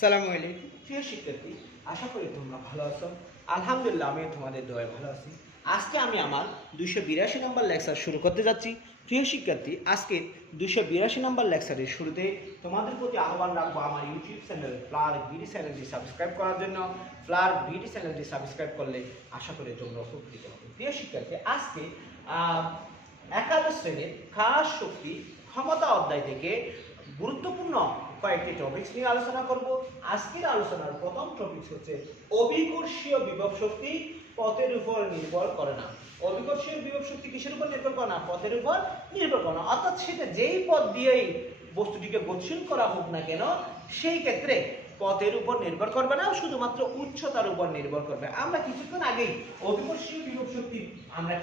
সালামু আলাইকুম প্রিয় শিক্ষার্থী, আশা করি তোমরা ভালো আছো। আলহামদুলিল্লাহ, আমি তোমাদের দোয়ায় ভালো আছি। আজকে আমি আমার 282 নম্বর লেকচার শুরু করতে যাচ্ছি। প্রিয় শিক্ষার্থী, আজকে 282 নম্বর লেকচারের শুরুতে তোমাদের প্রতি আহ্বান রাখবো আমার ইউটিউব চ্যানেল ফ্লার বিডি চ্যানেলটি সাবস্ক্রাইব করার জন্য। ফ্লার বিডি চ্যানেলটি সাবস্ক্রাইব করলে আশা করি তোমরা উপকৃত হবে। প্রিয় শিক্ষার্থী, আজকে একাদশ শ্রেণীর খাস শক্তি ক্ষমতা অধ্যায় থেকে গুরুত্বপূর্ণ কয়েকটি টপিকস নিয়ে আলোচনা করব। আজকের আলোচনার প্রথম টপিকস হচ্ছে অভিকর্ষীয় বিভব শক্তি পথের উপর নির্ভর করে না। অভিকর্ষীয় বিভব শক্তি কিসের উপর নির্ভর করে না? পথের উপর নির্ভর করে না। অর্থাৎ সেটা যেই পথ দিয়েই বস্তুটিকে গতিশীল করা হোক না কেন, সেই ক্ষেত্রে পথের উপর নির্ভর করবে না, শুধুমাত্র উচ্চতার উপর নির্ভর করবে। আমরা কিছুক্ষণ আগেই অভিকর্ষীয় বিভব শক্তি আমরা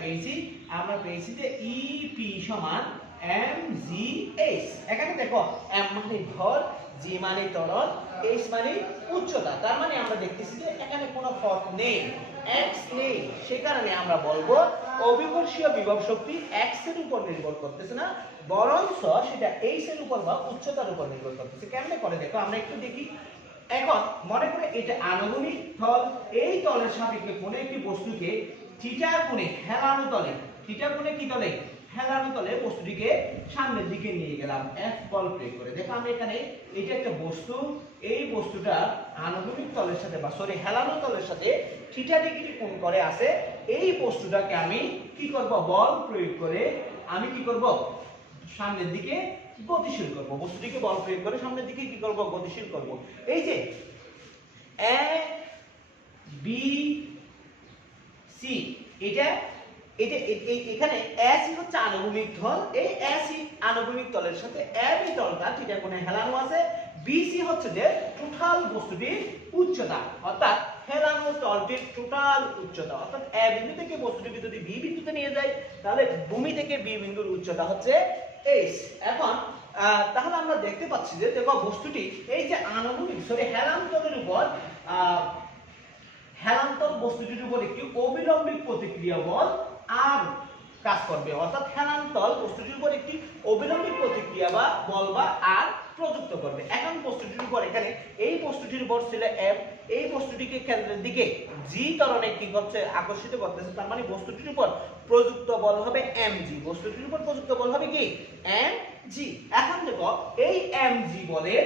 পেয়েছি যে ইপি সমান mgh। এখানে দেখো m মানে ভর, g মানে ত্বরণ, h মানে উচ্চতা। তার মানে আমরা দেখতেছি যে এখানে কোনো পথ নেই, x নেই। সে কারণে আমরা বলবো অভিকর্ষীয় বিভব শক্তি x এর উপর নির্ভর করতেছে না, বরঞ্চ সেটা h এর উপর বা উচ্চতার উপর নির্ভর করতেছে। কেমনে করে দেখো, আমরা একটু দেখি। এখন মনে করে এটা আনুভূমিক তল, এই তলের সাপেক্ষে কোনো একটি বস্তুকে থিটা কোণে হেলানো তলে, থিটা কোণে কি তলে? হেলানো তলে বস্তুটিকে সামনের দিকে নিয়ে গেলাম F বল প্রয়োগ করে। দেখো আমি এখানে এটা একটা বস্তু, এই বস্তুটা আনুভূমিক তলের সাথে বা হেলানো তলের সাথে থিটা ডিগ্রি কোণ করে আছে। এই বস্তুটাকে আমি কি করব? বল প্রয়োগ করে আমি কি করব? সামনের দিকে গতিশীল করব। বস্তুটিকে বল প্রয়োগ করে সামনের দিকে কি করব? গতিশীল করব। এই যে এ বি সি, এটা এখানে এসি হচ্ছে আনুভূমিক তল, এই এসি আনুভূমিক তলের সাথে এবি তলটা থিটা কোণে হেলানো আছে। বিসি হচ্ছে যে টোটাল বস্তুটির উচ্চতা, অর্থাৎ হেলানো তলটির টোটাল উচ্চতা। অর্থাৎ এ বিন্দু থেকে বস্তুটিকে যদি বি বিন্দুতে নিয়ে যায়, তাহলে ভূমি থেকে বি বিন্দুর উচ্চতা হচ্ছে এইচ। এখন তাহলে আমরা দেখতে পাচ্ছি যে দেখো বস্তুটি এই যে আনুভূমিক হেলান তলের উপর হেলান্তর বস্তুটির উপর একটি অবিলম্বিক প্রতিক্রিয়া বল আর কাজ করবে। অর্থাৎ হেলান্তর বস্তুটির উপর একটি অবিলম্বিক প্রতিক্রিয়া বা বল বা আর প্রযুক্ত করবে। এখন বস্তুটির উপর এখানে এই বস্তুটির উপর ছিল এফ, এই বস্তুটিকে কেন্দ্রের দিকে জি ত্বরণে কি করছে? আকর্ষিত করতেছে। তার মানে বস্তুটির উপর প্রযুক্ত বল হবে এমজি। বস্তুটির উপর প্রযুক্ত বল হবে কি? এমজি। এখন দেখো এই এমজি বলের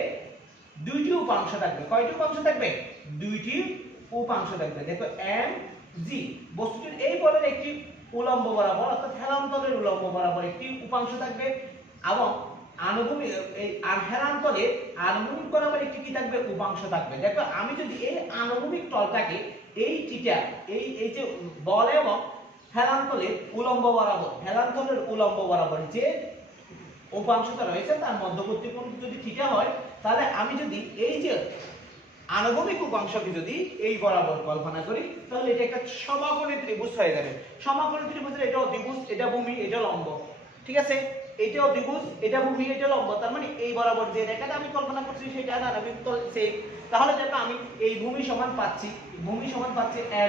দুইটি উপাংশ থাকবে। কয়টি উপাংশ থাকবে? দুইটি উপাংশ থাকবে। দেখো এম জি, বস্তুটির এই বলের একটি উলম্ব বরাবর অর্থাৎ হেলান্তরের উলম্ব বরাবর একটি উপাংশ থাকবে, এবং আনুভূমিক এই হেলান্তরের আনুভূমিক বরাবর একটি কি থাকবে? উপাংশ থাকবে। দেখো আমি যদি এই আনুভূমিক তলটাকে এই থিটা এই যে বল এবং হেলান্তরের উলম্ব বরাবর যে উপাংশটা রয়েছে তার মধ্যবর্তী কোণ যদি থিটা হয়, তাহলে আমি যদি এই যে আনুভূমিক উপাংশকে যদি এই বরাবর কল্পনা করি, তাহলে এটা একটা সমকোণী ত্রিভুজ হয়ে যাবে। সমকোণী ত্রিভুজের এটাও ত্রিভুজ, এটা ভূমি, এটা লম্ব, ঠিক আছে? এটাও ত্রিভুজ, এটা ভূমি, এটা লম্ব। তার মানে এই বরাবর যে রেখাটা আমি কল্পনা করছি সেটা আনুভূমিক তল সেম। তাহলে দেখো আমি এই ভূমি সমান পাচ্ছি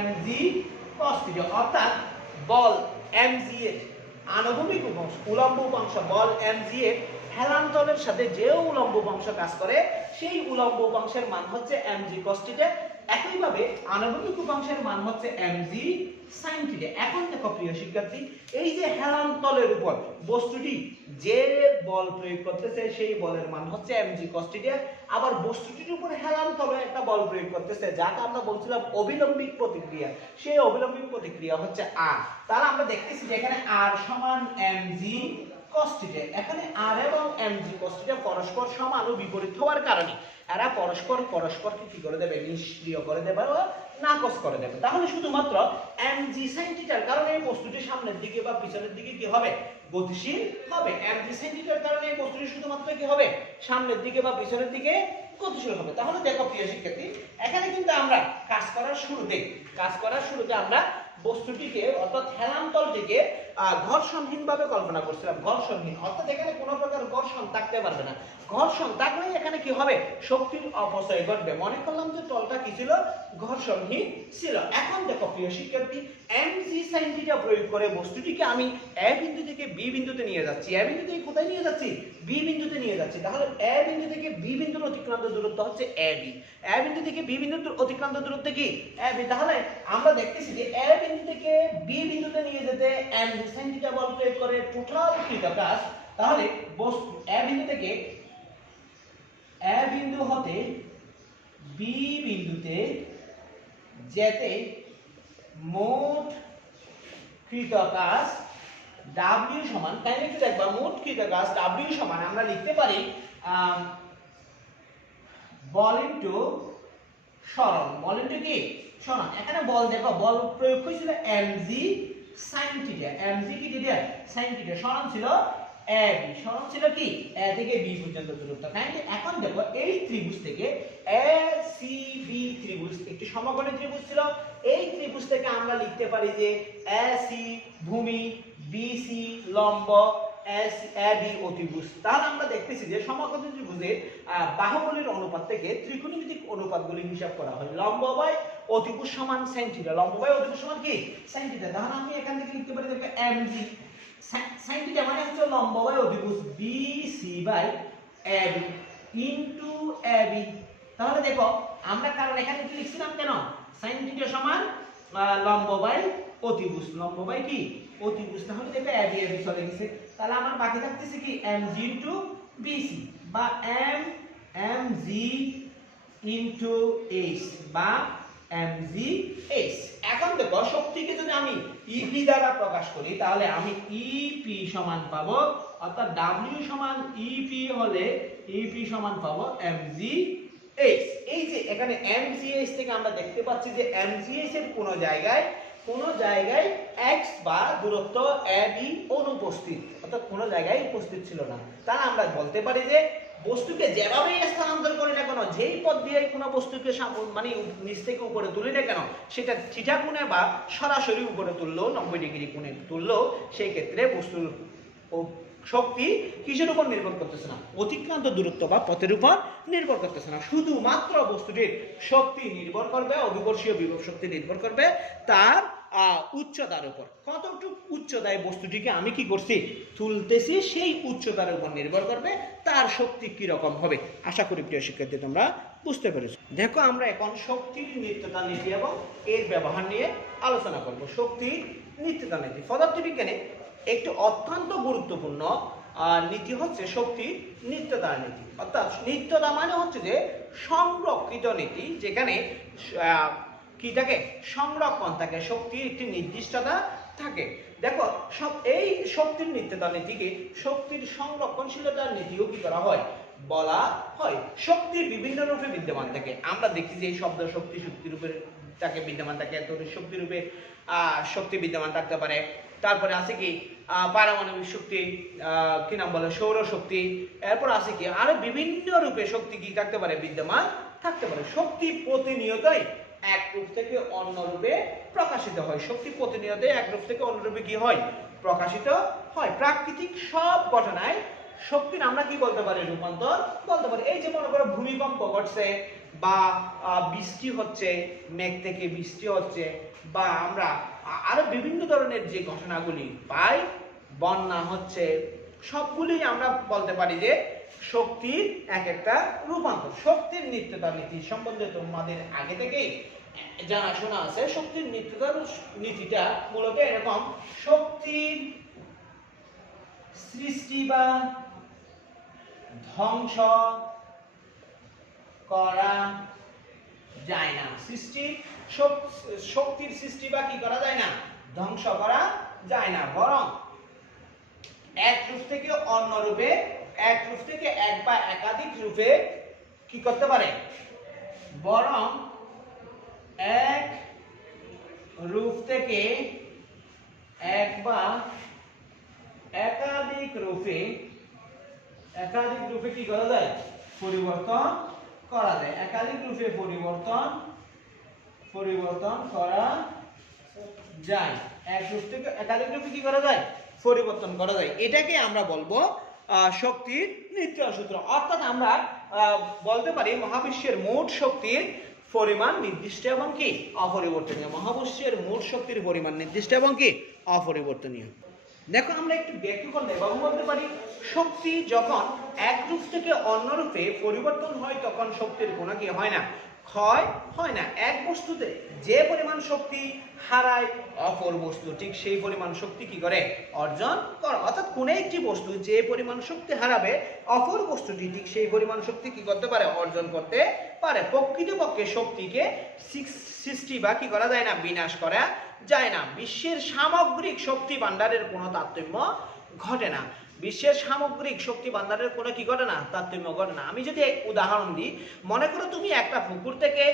mg cos θ। অর্থাৎ বল mg এর আনুভূমিক উপাংশ উলম্ব উপাংশ বল mg এর হেলান্তরের সাথে যে উলম্ব উপাংশ কাজ করে, সেই উলম্ব উপাংশের মান হচ্ছে mg cos θ। একইভাবে আনুভূমিক উপাংশের মান হচ্ছে mg sin θ। এখন দেখো প্রিয় শিক্ষার্থী, এই যে হেলান্তরের উপর বস্তুটি যে বল প্রয়োগ করতেছে সেই বলের মান হচ্ছে mg cos θ। আবার বস্তুটির উপর হেলান্তরে একটা বল প্রয়োগ করতেছে, যাকে আমরা বলছিলাম অবিলম্বিক প্রতিক্রিয়া, সেই অবিলম্বিক প্রতিক্রিয়া হচ্ছে r। তাহলে আমরা দেখতেছি যে এখানে r সমান mg cos θ। এখানে r এবং mg cos θ পরস্পর সমান ও বিপরীত হওয়ার কারণে এরা পরস্পরকে কি করে দেবে? নিষ্ক্রিয় করে দেবে বা নাকচ করে দেবে। তাহলে শুধুমাত্র mg sin θ এর কারণে এই বস্তুটি সামনের দিকে বা পিছনের দিকে কি হবে? গতিশীল হবে। mg sin θ এর কারণে এই বস্তুটি শুধুমাত্র কি হবে? সামনের দিকে বা পিছনের দিকে গতিশীল হবে। তাহলে দেখো প্রিয় শিক্ষার্থী, এখানে কিন্তু আমরা কাজ করার শুরুতে আমরা বস্তুটিকে অর্থাৎ হেলান্তরটিকে ঘর্ষণহীন ভাবে কল্পনা করছিলাম। ঘর্ষণহীন অর্থাৎ এখানে কোনো প্রকার ঘর্ষণ থাকতে পারবে না। ঘর্ষণ থাকলে এখানে কি হবে? শক্তির অপচয় ঘটবে। মনে করলাম যে তলটা কি ছিল? ঘর্ষণহীন ছিল। এখন দেখো প্রিয় শিক্ষার্থী, mg sin θ প্রয়োগ করে বস্তুটিকে আমি এ বিন্দু থেকে বি বিন্দুতে নিয়ে যাচ্ছি। এ বিন্দু থেকে কোথায় নিয়ে যাচ্ছি? বি বিন্দুতে নিয়ে যাচ্ছি, তাহলে এ বিন্দু থেকে বি বিন্দুর অতিক্রান্ত দূরত্ব হচ্ছে এ বি। এ বিন্দু থেকে বি বিন্দুর অতিক্রান্ত দূরত্ব কি এ বি। তাহলে আমরা দেখতেছি যে এ বিন্দু থেকে বি বিন্দুতে নিয়ে যেতে এম sin θ বল প্রয়োগ করে টোটাল কৃত কাজ। তাহলে এ বিন্দু থেকে এ বিন্দু হতে বি বিন্দুতে যেতে মোট কৃত কাজ W সমান, তাই একটু দেখবা মোট কৃত কাজ W সমান আমরা লিখতে পারি বল ইনটু সরণ। বল ইনটু কি সরণ। এখানে বল দেখো, বল প্রয়োগ হয়েছিল mg sin θ, mg কি দিদি sin θ, সরণ ছিল AB, সরণ ছিল কি A থেকে B পর্যন্ত দূরত্ব। এখন দেখো এই ত্রিভুজ থেকে ACB ত্রিভুজ একটি সমকোণী ত্রিভুজ ছিল। এই ত্রিভুজ থেকে আমরা লিখতে পারি যে AC ভূমি, BC লম্ব, AB অতিভুজ। তাহলে আমরা দেখতেছি যে সমকোণী ত্রিভুজের বাহুগুলির অনুপাত থেকে ত্রিকোণমিতিক অনুপাতগুলি হিসাব করা হয়। লম্ব বাই অতিভুজ সমান sin θ, লম্ব বাই অতিভুজ সমান কি sin θ। তাহলে আমি এখান থেকে লিখতে পারি দেখো mg sin θ মানে হচ্ছে লম্ব বাই অতিভুজ BC by AB into AB। তাহলে দেখো আমরা কারণ এখানে কি লিখছিলাম কেন, sin θ সমান লম্ব বাই অতিভুজ, লম্ব বাই কি অতিভুজ। তাহলে দেখো AB AB চলে গেছে। তাহলে আমার বাকি থাকতেছে কি mg ইনটু BC বা mg ইনটু h বা mgh। এখন দেখো শক্তিকে যদি আমি EP দ্বারা প্রকাশ করি তাহলে আমি EP সমান পাবো, অর্থাৎ W সমান EP হলে EP সমান পাবো mgh। এই যে এখানে mgh থেকে আমরা দেখতে পাচ্ছি যে mgh এর কোন জায়গায় x বা দূরত্ব AB অনুপস্থিত, অর্থাৎ কোন জায়গায় উপস্থিত ছিল না। তাহলে আমরা বলতে পারি যে বস্তুকে যেভাবেই স্থানান্তর করি না কেন, যেই পথ দিয়ে কোনো বস্তুকে মানে নিচ থেকে উপরে তুলি না কেন, সেটা থিটা কোণে বা সরাসরি উপরে তুললেও 90 ডিগ্রি কোণে তুললেও সেই ক্ষেত্রে বস্তুর শক্তি কিসের উপর নির্ভর করতেছে না, অতিক্রান্ত দূরত্ব বা পথের উপর নির্ভর করতেছে না, শুধুমাত্র বস্তুটির শক্তি নির্ভর করবে, অভিকর্ষীয় বিভব শক্তি নির্ভর করবে তার উচ্চতার উপর। কতটুকু উচ্চতায় বস্তুটিকে আমি কি করছি তুলতেছি, সেই উচ্চতার উপর নির্ভর করবে তার শক্তি কি রকম হবে। আশা করি প্রিয় শিক্ষার্থী তোমরা বুঝতে পেরেছো। দেখো আমরা এখন শক্তির নিত্যতা নীতি এবং এর ব্যবহার নিয়ে আলোচনা করব। শক্তির নিত্যতা নীতি পদার্থবিজ্ঞানে একটি অত্যন্ত গুরুত্বপূর্ণ নীতি হচ্ছে শক্তির নিত্যতার নীতি। অর্থাৎ নিত্যতা মানে হচ্ছে যে সংরক্ষিত নীতি, যেখানে কি থাকে সংরক্ষণ থাকে, শক্তির একটি নির্দিষ্টতা থাকে। দেখো এই শক্তির নিত্যতা নীতিকে শক্তির সংরক্ষণশীলতার নীতিও কি করা হয় বলা হয়। শক্তি বিভিন্ন রূপে বিদ্যমান থাকে। আমরা দেখি যে এই শব্দ শক্তি শক্তি রূপে তাকে বিদ্যমান থাকে, শক্তি রূপে শক্তি বিদ্যমান থাকতে পারে। তারপরে আছে কি পারমাণবিক শক্তি, কি নাম বলে সৌর শক্তি। এরপর আছে কি আরো বিভিন্ন রূপে শক্তি কি থাকতে পারে বিদ্যমান থাকতে পারে। শক্তি প্রতিনিয়তই এক রূপ থেকে অন্য রূপে প্রকাশিত হয়। শক্তি প্রতিনিয়তই এক রূপ থেকে অন্য রূপে কি হয় প্রকাশিত হয়। প্রাকৃতিক সব ঘটনায় শক্তির আমরা কি বলতে পারি রূপান্তর বলতে পারি। এই যে মনে করো ভূমিকম্প ঘটছে বা বৃষ্টি হচ্ছে, মেঘ থেকে বৃষ্টি হচ্ছে, বা আমরা আরো বিভিন্ন ধরনের যে ঘটনাগুলি পাই, বন্যা হচ্ছে, সবগুলি আমরা বলতে পারি যে শক্তির এক একটা রূপান্তর। শক্তির নিত্যতা নীতি সম্বন্ধে তোমাদের আগে থেকেই জানাশোনা আছে। শক্তির নিত্যতার নীতিটা মূলত এরকম: শক্তির সৃষ্টি বা ধ্বংস করা যায় না। শক্তির সৃষ্টি বা কি করা যায় না, ধ্বংস করা যায় না, বরং এক রূপ থেকে অন্য রূপে, এক রূপ থেকে এক বা একাধিক রূপে কি করতে পারে, বরং এক রূপ থেকে এক বা একাধিক রূপে কি করা যায়, পরিবর্তন করা যায়। একাধিক রূপে পরিবর্তন করা যায়। এক রূপ থেকে একাধিক রূপে কি করা যায়, পরিবর্তন করা যায়। এটাকে আমরা বলবো শক্তির নিত্যতা সূত্র। অর্থাৎ আমরা বলতে পারি মহাবিশ্বের মোট শক্তির পরিমাণ নির্দিষ্ট এবং কি অপরিবর্তনীয়। মহাবিশ্বের মোট শক্তির পরিমাণ নির্দিষ্ট এবং কি অপরিবর্তনীয়। দেখো আমরা একটু ব্যাখ্যা করলে বাবু বলতে পারি শক্তি যখন এক রূপ থেকে অন্য রূপে পরিবর্তন হয় তখন শক্তির কোনো কি হয় না, ক্ষয় হয় না। এক বস্তুতে যে পরিমাণ শক্তি হারায় অপর বস্তু ঠিক সেই পরিমাণ শক্তি কি করে, অর্জন করে। অর্থাৎ কোনো একটি বস্তু যে পরিমাণ শক্তি হারাবে অপর বস্তুটি ঠিক সেই পরিমাণ শক্তি কি করতে পারে, অর্জন করতে পারে। প্রকৃতপক্ষে শক্তিকে সৃষ্টি বা কি করা যায় না, বিনাশ করা যায় না। বিশ্বের সামগ্রিক শক্তি ভান্ডারের কোনো তারতম্য ঘটে না। বিশ্বের সামগ্রিক শক্তি ভান্ডারের কোনো কি ঘটে না, তারতম্য ঘটে না। আমি যদি উদাহরণ দিই, মনে করো তুমি একটা পুকুর থেকে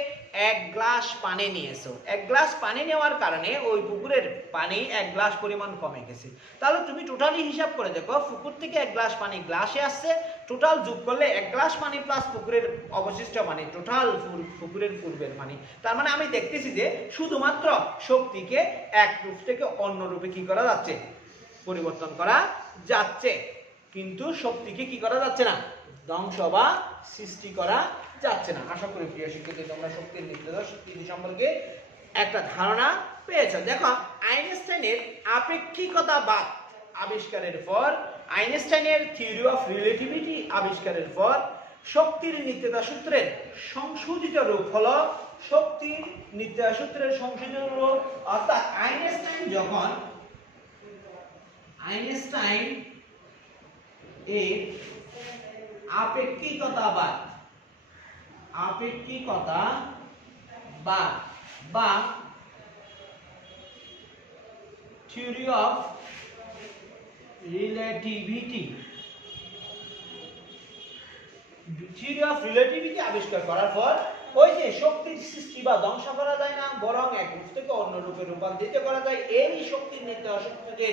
এক গ্লাস পানি নিয়েছো, এক গ্লাস পানি নেওয়ার কারণে ওই পুকুরের পানি এক গ্লাস পরিমাণ কমে গেছে। তাহলে তুমি টোটালি হিসাব করে দেখো, পুকুর থেকে এক গ্লাস পানি গ্লাসে আসছে, টোটাল যোগ করলে এক গ্লাস পানি প্লাস পুকুরের অবশিষ্ট পানি, টোটাল পুকুরের পূর্বের পানি। তার মানে আমি দেখতেছি যে শুধুমাত্র শক্তিকে এক রূপ থেকে অন্য রূপে কি করা যাচ্ছে, পরিবর্তন করা যাচ্ছে, কিন্তু শক্তিকে কি করা যাচ্ছে না, ধ্বংস বা সৃষ্টি করা যাচ্ছে না। আশা করি প্রিয় শিক্ষার্থী তোমরা শক্তির নীতি সম্পর্কে একটা ধারণা পেয়েছো। দেখো আইনস্টাইনের আপেক্ষিকতাবাদ আবিষ্কারের পর, আইনস্টাইনের থিওরি অফ রিলেটিভিটি আবিষ্কারের পর শক্তির নিত্যতা সূত্রের সংশোধিত রূপ হলো শক্তির নিত্যতা সূত্রের সংশোধিত রূপ। অর্থাৎ আইনস্টাইন যখন আইনস্টাইন এর আপেক্ষিকতাবাদ বা থিওরি অফ রিলেটিভিটি আবিষ্কার করার পর ওই যে শক্তির সৃষ্টি বা ধ্বংস করা যায় না, বরং এক রূপ থেকে অন্য রূপে রূপান্তরিত করা যায়, এই শক্তির নিত্যতা সূত্রে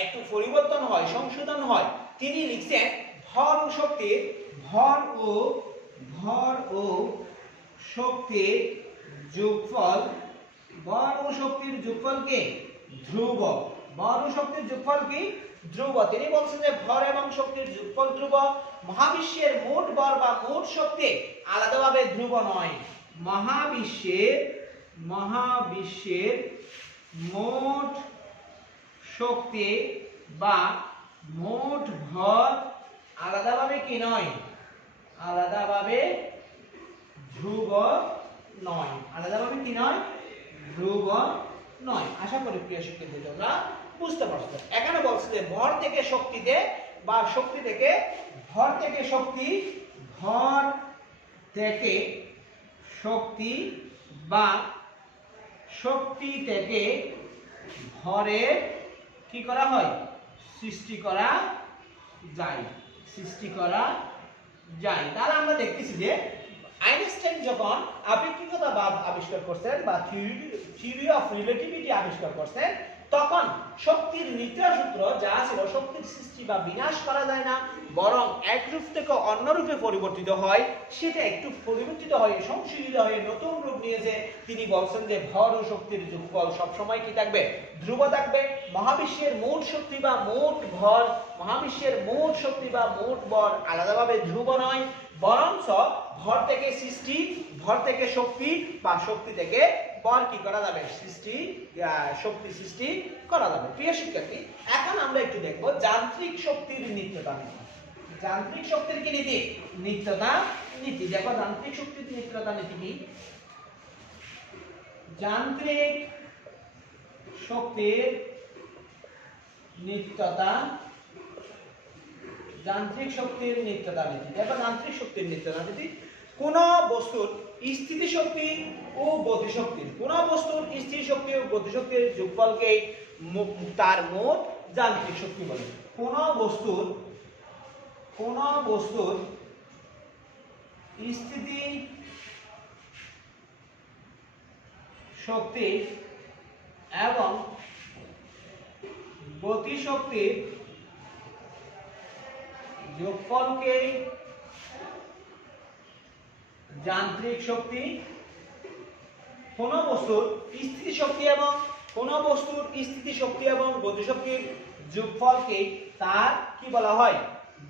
একটু পরিবর্তন হয়, সংশোধন হয়। তিনি লিখছেন ভর ও শক্তির যোগফল, ভর ও শক্তির যোগফলকে ধ্রুব, ভর ও শক্তির যোগফল কি, ধ্রুব। তিনি বলছেন যে ভর এবং শক্তির যোগফল ধ্রুব। মহাবিশ্বের মোট ভর বা মোট শক্তি আলাদাভাবে ধ্রুব নয়। মহাবিশ্বের মোট শক্তি বা মোট ভর আলাদাভাবে কি নয়, আলাদাভাবে ধ্রুব নয়, আলাদাভাবে কি নয়, ধ্রুব নয়। আশা করি প্রিয় শিক্ষার্থী তোমরা বুঝতে পারছো। এখানে বলছে যে ভর থেকে শক্তিতে বা শক্তি থেকে ভর থেকে শক্তি, ভর থেকে শক্তি বা শক্তি থেকে ভরের কি করা হয়, সৃষ্টি করা যায়, সৃষ্টি করা যায়। তাহলে আমরা দেখতেছি যে আইনস্টাইন যখন আপেক্ষিকতাবাদ আবিষ্কার করছেন বা থিওরি অফ রিলেটিভিটি আবিষ্কার করছেন, তখন শক্তির নিত্যতা সূত্র যা ছিল, শক্তির সৃষ্টি বা বিনাশ করা যায় না, বরং এক রূপ থেকে অন্য রূপে পরিবর্তিত হয়, সেটা একটু পরিবর্তিত হয়ে সংশোধিত হয়ে নতুন রূপ নিয়েছে। তিনি বলছেন যে ভর ও শক্তির যোগফল সবসময় কি থাকবে, ধ্রুব থাকবে। মহাবিশ্বের মোট শক্তি বা মোট ভর, মহাবিশ্বের মোট শক্তি বা মোট ভর আলাদাভাবে ধ্রুব নয়, বরঞ্চ ভর থেকে সৃষ্টি, ভর থেকে শক্তি বা শক্তি থেকে ভর কি করা যাবে, শক্তি সৃষ্টি করা যাবে। প্রিয় শিক্ষার্থী, এখন আমরা একটু দেখব যান্ত্রিক শক্তির নিত্যতা নীতি। যান্ত্রিক শক্তির কি নীতি, নিত্যতা নীতি। দেখো যান্ত্রিক শক্তির নিত্যতা নীতি কি, যান্ত্রিক শক্তির নিত্যতা, যান্ত্রিক শক্তির নিত্যতা নীতি। দেখো যান্ত্রিক শক্তির নিত্যতা নীতি কোন বস্তুর স্থিতি শক্তি ও গতি শক্তির, কোন বস্তুর স্থির শক্তি ও গতি শক্তির যোগফলকে তার মোট যান্ত্রিক শক্তি বলে। কোন বস্তুর স্থিতি শক্তি এবং গতি শক্তির যোগফলকে যান্ত্রিক শক্তি। কোন বস্তুর স্থিতি শক্তি এবং গতি শক্তির যোগফলকে তার কি বলা হয়,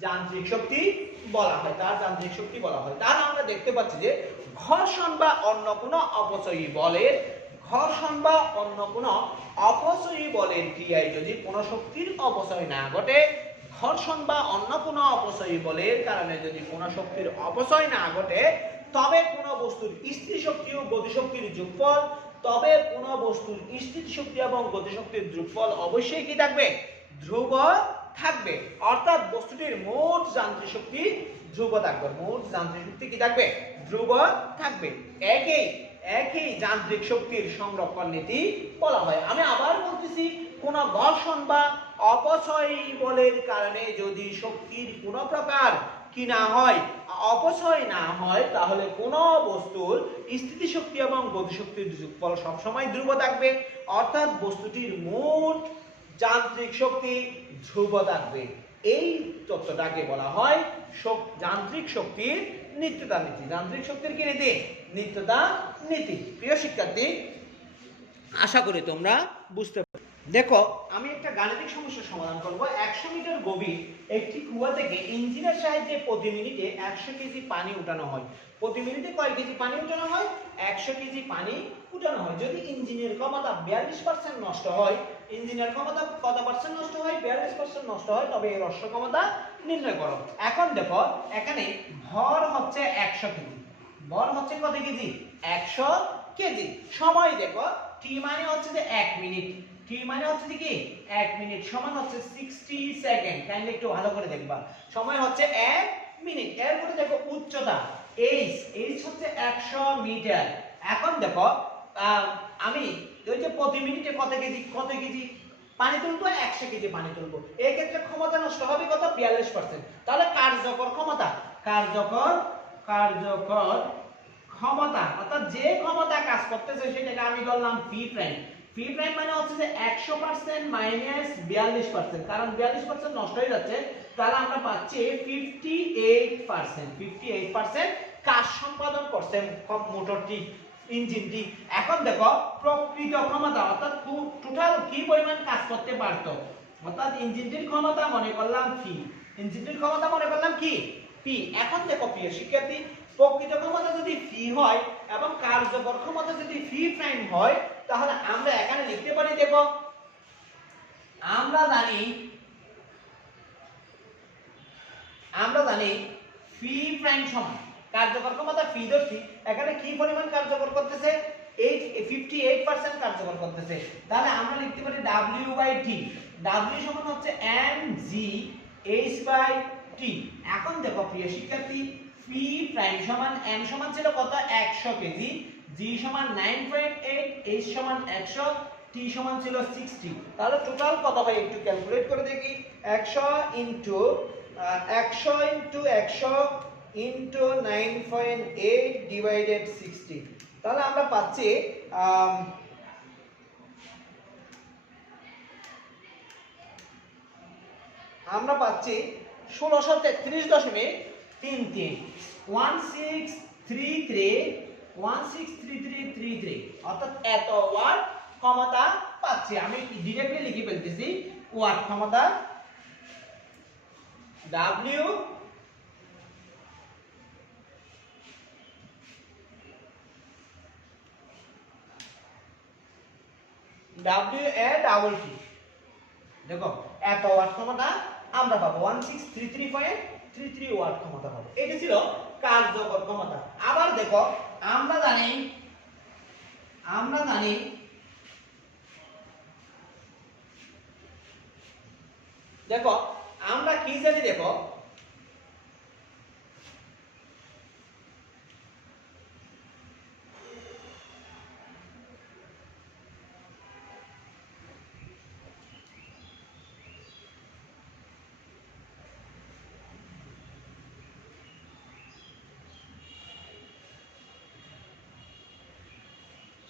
যান্ত্রিক শক্তি বলা হয়, তার যান্ত্রিক শক্তি বলা হয়। তার আমরা দেখতে পাচ্ছি যে ঘর্ষণ বা অন্য কোনো অপচয়ী বলের ঘর্ষণ বা অন্য কোনো অপচয়ী বলের ক্রিয়ায় যদি কোনো শক্তির অপচয় না ঘটে, ঘর্ষণ বা অন্য কোনো অপচয়ী বলের কারণে যদি কোনো শক্তির অপচয় না ঘটে, তবে কোনো বস্তুর স্থির শক্তি ও গতিশক্তির যোগফল, তবে কোনো বস্তুর স্থির শক্তি এবং গতিশক্তির যোগফল অবশ্যই কি থাকবে? ধ্রুব থাকবে। অর্থাৎ বস্তুটির মোট যান্ত্রিক শক্তি ধ্রুব থাকবে। মোট যান্ত্রিক শক্তি কি থাকবে? ধ্রুব থাকবে। একই যান্ত্রিক শক্তির সংরক্ষণ নীতি বলা হয়। আমি আবার বলতেছি, কোন ঘর্ষণ বা অপচয় বলের কারণে যদি শক্তির কোনো প্রকার কি না হয়, অপচয় না হয়, তাহলে কোন বস্তুর স্থিতি শক্তি এবং গতিশক্তির যোগফল সবসময় ধ্রুব থাকবে। অর্থাৎ বস্তুটির মোট যান্ত্রিক শক্তি ধ্রুব থাকবে। এই তত্ত্বটাকে বলা হয় যান্ত্রিক শক্তির নিত্যতা নীতি। যান্ত্রিক শক্তির কি নীতি? নিত্যতা নীতি। প্রিয় শিক্ষার্থী, আশা করি তোমরা বুঝতে পারবে। দেখো, আমি একটা গাণিতিক সমস্যার সমাধান করব। 100 মিটার গভীর একটি কুয়া থেকে ইঞ্জিনের সাহায্যে প্রতি মিনিটে 100 কেজি পানি উঠানো হয়। প্রতি মিনিটে কয় কেজি পানি উঠানো হয়? 100 কেজি পানি উঠানো হয়। যদি ইঞ্জিনের ক্ষমতা 42% নষ্ট হয়, ইঞ্জিনের ক্ষমতা কত পার্সেন্ট নষ্ট হয়? 42% নষ্ট হয়, তবে এর হ্রস্ব ক্ষমতা নির্ণয় করো। এখন দেখো, এখানে ভর হচ্ছে 100 কেজি। ভর হচ্ছে কত কেজি? 100 কেজি। সময় দেখো, টি মানে হচ্ছে যে 1 মিনিট। টি মানে হচ্ছে কি? 1 মিনিট সমান হচ্ছে 60 সেকেন্ড। কাইন্ডলি একটু ভালো করে দেখবা। সময় হচ্ছে 1 মিনিট। এরপরে দেখো উচ্চতা h হচ্ছে 100 মিটার। এখন দেখো, আমি ওই যে প্রতি মিনিটে কত কেজি পানি তুলবো? 100 কেজি পানি তুলবো। এই ক্ষেত্রে ক্ষমতা নষ্ট হবে কত? 42%। তাহলে কার্যকর ক্ষমতা, কার্যকর ক্ষমতা, অর্থাৎ যে ক্ষমতা কাজ করতেছে সেটাকে আমি ধরলাম পি প্রাইম। পি প্রাইম মানে হচ্ছে যে 100% মাইনাস 42%, কারণ 42% নষ্ট হয়ে যাচ্ছে। তাহলে আমরা পাচ্ছি 58% কাজ সম্পাদন করছে মোটরটি, ইঞ্জিনটি। এখন দেখো প্রকৃত ক্ষমতা, অর্থাৎ টোটাল কি পরিমাণ কাজ করতে পারতো, অর্থাৎ ইঞ্জিনটির ক্ষমতা মনে করলাম পি। ইঞ্জিনটির ক্ষমতা মনে করলাম কি? পি। এখন দেখো প্রিয় শিক্ষার্থী, প্রকৃত ক্ষমতা যদি পি হয় এবং কার্যকর ক্ষমতা যদি পি প্রাইম হয়, তাহলে আমরা এখানে লিখতে পারি, দেখো আমরা জানি পি প্রাইম সমান কার্যকর ক্ষমতা পি ধরছি, এখানে কি পরিমাণ কার্যকর করতেছে? 58% কার্যকর করতেছে। তাহলে আমরা লিখতে পারি W/T। W সমান হচ্ছে mgh/T। এখন দেখো প্রিয় শিক্ষার্থী, P প্রাইম সমান m সমান ছিল কত? 100 কেজি, g সমান 9.8, h সমান 100, t সমান ছিল 60। তাহলে টোটাল কত হয় একটু ক্যালকুলেট করে দেখি। 100 ইনটু 9.8 ডিভাইডেড 60। তাহলে আমরা পাচ্ছি আমরা পাচ্ছি 1633.33 1633 অর্থাৎ এত ওয়াট ক্ষমতা পাচ্ছি। আমি ডিরেক্টলি লিখে ফেলতেছি, ওয়াট ক্ষমতা W এ ডাবল টি। দেখো এত ওয়াট ক্ষমতা আমরা পাবো, 1633.33 ওয়াট ক্ষমতা পাবো। এটা ছিল কার্যকর ক্ষমতা। আবার দেখো, আমরা জানি দেখো আমরা কি জানি, দেখো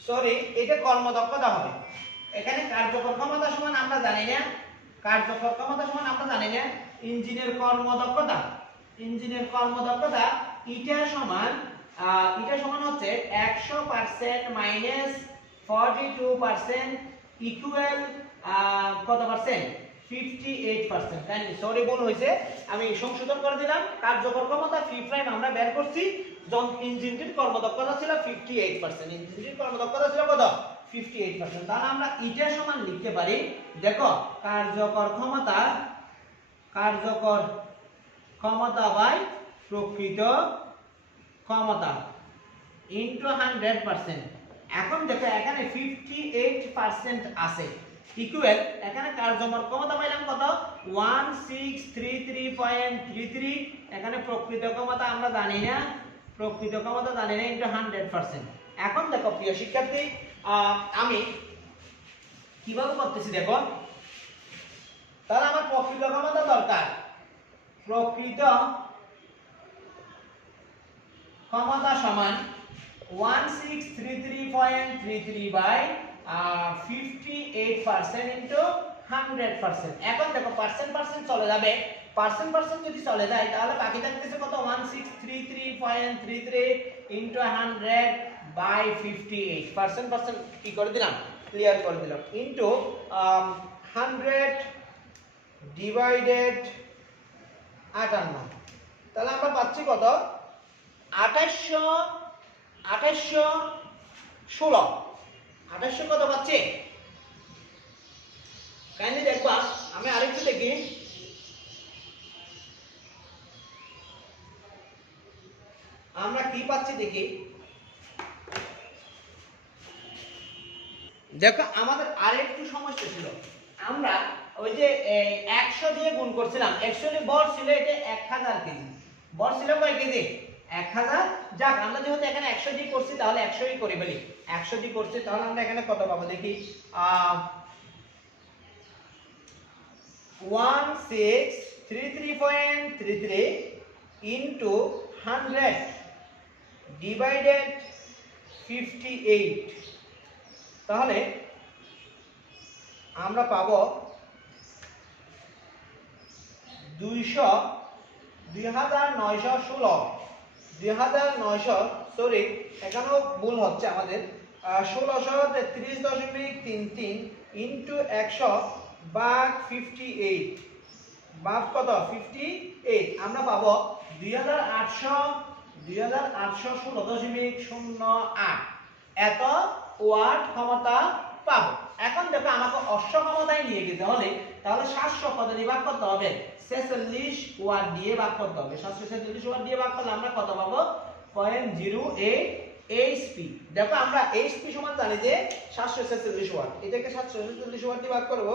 সরি, এটা কর্মদক্ষতা হবে। এখানে কার্যকর ক্ষমতা সমান আমরা জানি না, কার্যকর ক্ষমতা সমান আমরা জানি না ইঞ্জিনের কর্মদক্ষতা। এটা সমান হচ্ছে 100% মাইনাস 42% ইকুয়াল কত পার্সেন্ট? 58%। সরি, ভুল হয়েছে, আমি সংশোধন করে দিলাম। কার্যকর ক্ষমতা পি প্রাইম আমরা বের করছি ইঞ্জিনটির কর্মদক্ষতা ছিল 58%, ইঞ্জিনটির কর্মদক্ষতা ছিল কত 58%। তাহলে আমরা এটা সমান লিখতে পারি, দেখো কার্যকর ক্ষমতা বাই প্রকৃত ক্ষমতা ইনটু 100%। এখন দেখো এখানে 58% আছে, ইকুয়াল এখানে কার্যকর ক্ষমতা পাইলাম কত 1633.33, এখানে প্রকৃত ক্ষমতা আমরা জানি না, ইনটু 100%। এখন দেখো প্রিয় শিক্ষার্থী, আমি কিভাবে করতেছি দেখো, তাহলে আমার প্রকৃত ক্ষমতা দরকার, প্রকৃত ক্ষমতা সমান 1633.33 বাই 58% ইনটু 100%। এখন দেখো পার্সেন্ট চলে যাবে, পার্সেন্ট যদি চলে যায় তাহলে বাকি থাকতেছে কত 1633.33 ইনটু 100 বাই 58, পার্সেন্ট কি করে দিলাম, ক্লিয়ার করে দিলাম, ইনটু 100 ডিভাইডেড 58। তাহলে আমরা পাচ্ছি কত 2816 কত পাচ্ছি, কাইন্ডলি দেখবা, আমি আরেকটু দেখি, আমরা কি পাচ্ছি দেখি, দেখো আমাদের আরেকটু সমস্যা ছিল, আমরা ওই যে 100 দিয়ে গুণ করছিলাম, অ্যাকচুয়ালি বর ছিল এটা 1000 কেজি, বর ছিল কয় কেজি 1000। যাক আমরা যেহেতু এখানে 100 দিয়ে করছি তাহলে 100ই করে ফেলি, 100 দিয়ে করছি তাহলে আমরা এখানে কত পাবো দেখি, 1633.33 ইনটু 100 ডিভাইডেড 58, তাহলে আমরা পাবো 2916, সরি এখানেও ভুল হচ্ছে আমাদের, 1633.33 ইনটু 100 ভাগ 58, ভাগ কত 58, আমরা পাবো 2816.08 এত ওয়াট ক্ষমতা পাবো। এখন দেখো আমাকে অশ্ব ক্ষমতায় নিয়ে যেতে হলে তাহলে 700 কত দিয়ে ভাগ করতে হবে, 46 ওয়াট দিয়ে ভাগ করতে হবে, 746 ওয়াট দিয়ে ভাগ করলে আমরা কত পাবো 0.08 এইচপি। দেখো আমরা এইচপি সমান জানি যে 746 ওয়াট, এটাকে 746 ওয়াট দিয়ে ভাগ করব,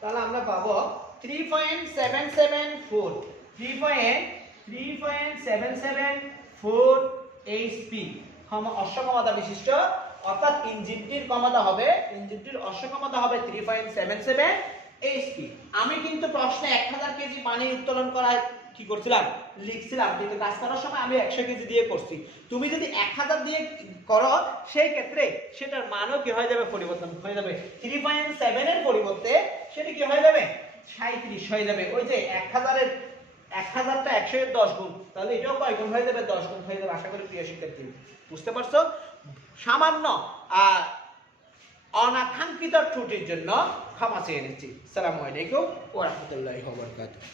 তাহলে আমরা পাবো 3.774 এইচপি অশ্ব ক্ষমতা বিশিষ্ট, অর্থাৎ ইঞ্জিনটির ক্ষমতা হবে, অশ্ব ক্ষমতা হবে 3.77 এইচপি। আমি কিন্তু প্রশ্নে 1000 কেজি পানি উত্তোলন করার কি করছিলাম লিখছিলাম, কিন্তু কাজ করার সময় আমি 100 কেজি দিয়ে করছি। তুমি যদি 1000 দিয়ে করো সেই ক্ষেত্রে সেটার মানও কি হয়ে যাবে, পরিবর্তন হয়ে যাবে, 3.7 এর পরিবর্তে সেটা কি হয়ে যাবে 37 হয়ে যাবে। ওই যে 1000টা 100 এর 10 গুণ, তাহলে এটাও কয় গুণ হয়ে যাবে, 10 গুণ হয়ে যাবে। আশা করি প্রিয় শিক্ষার্থী বুঝতে পারছো। সামান্য অনাকাঙ্ক্ষিত ত্রুটির জন্য ক্ষমা চেয়ে নিচ্ছি। আসসালামু আলাইকুম ওয়া রাহমাতুল্লাহি ওয়া বারাকাতুহু।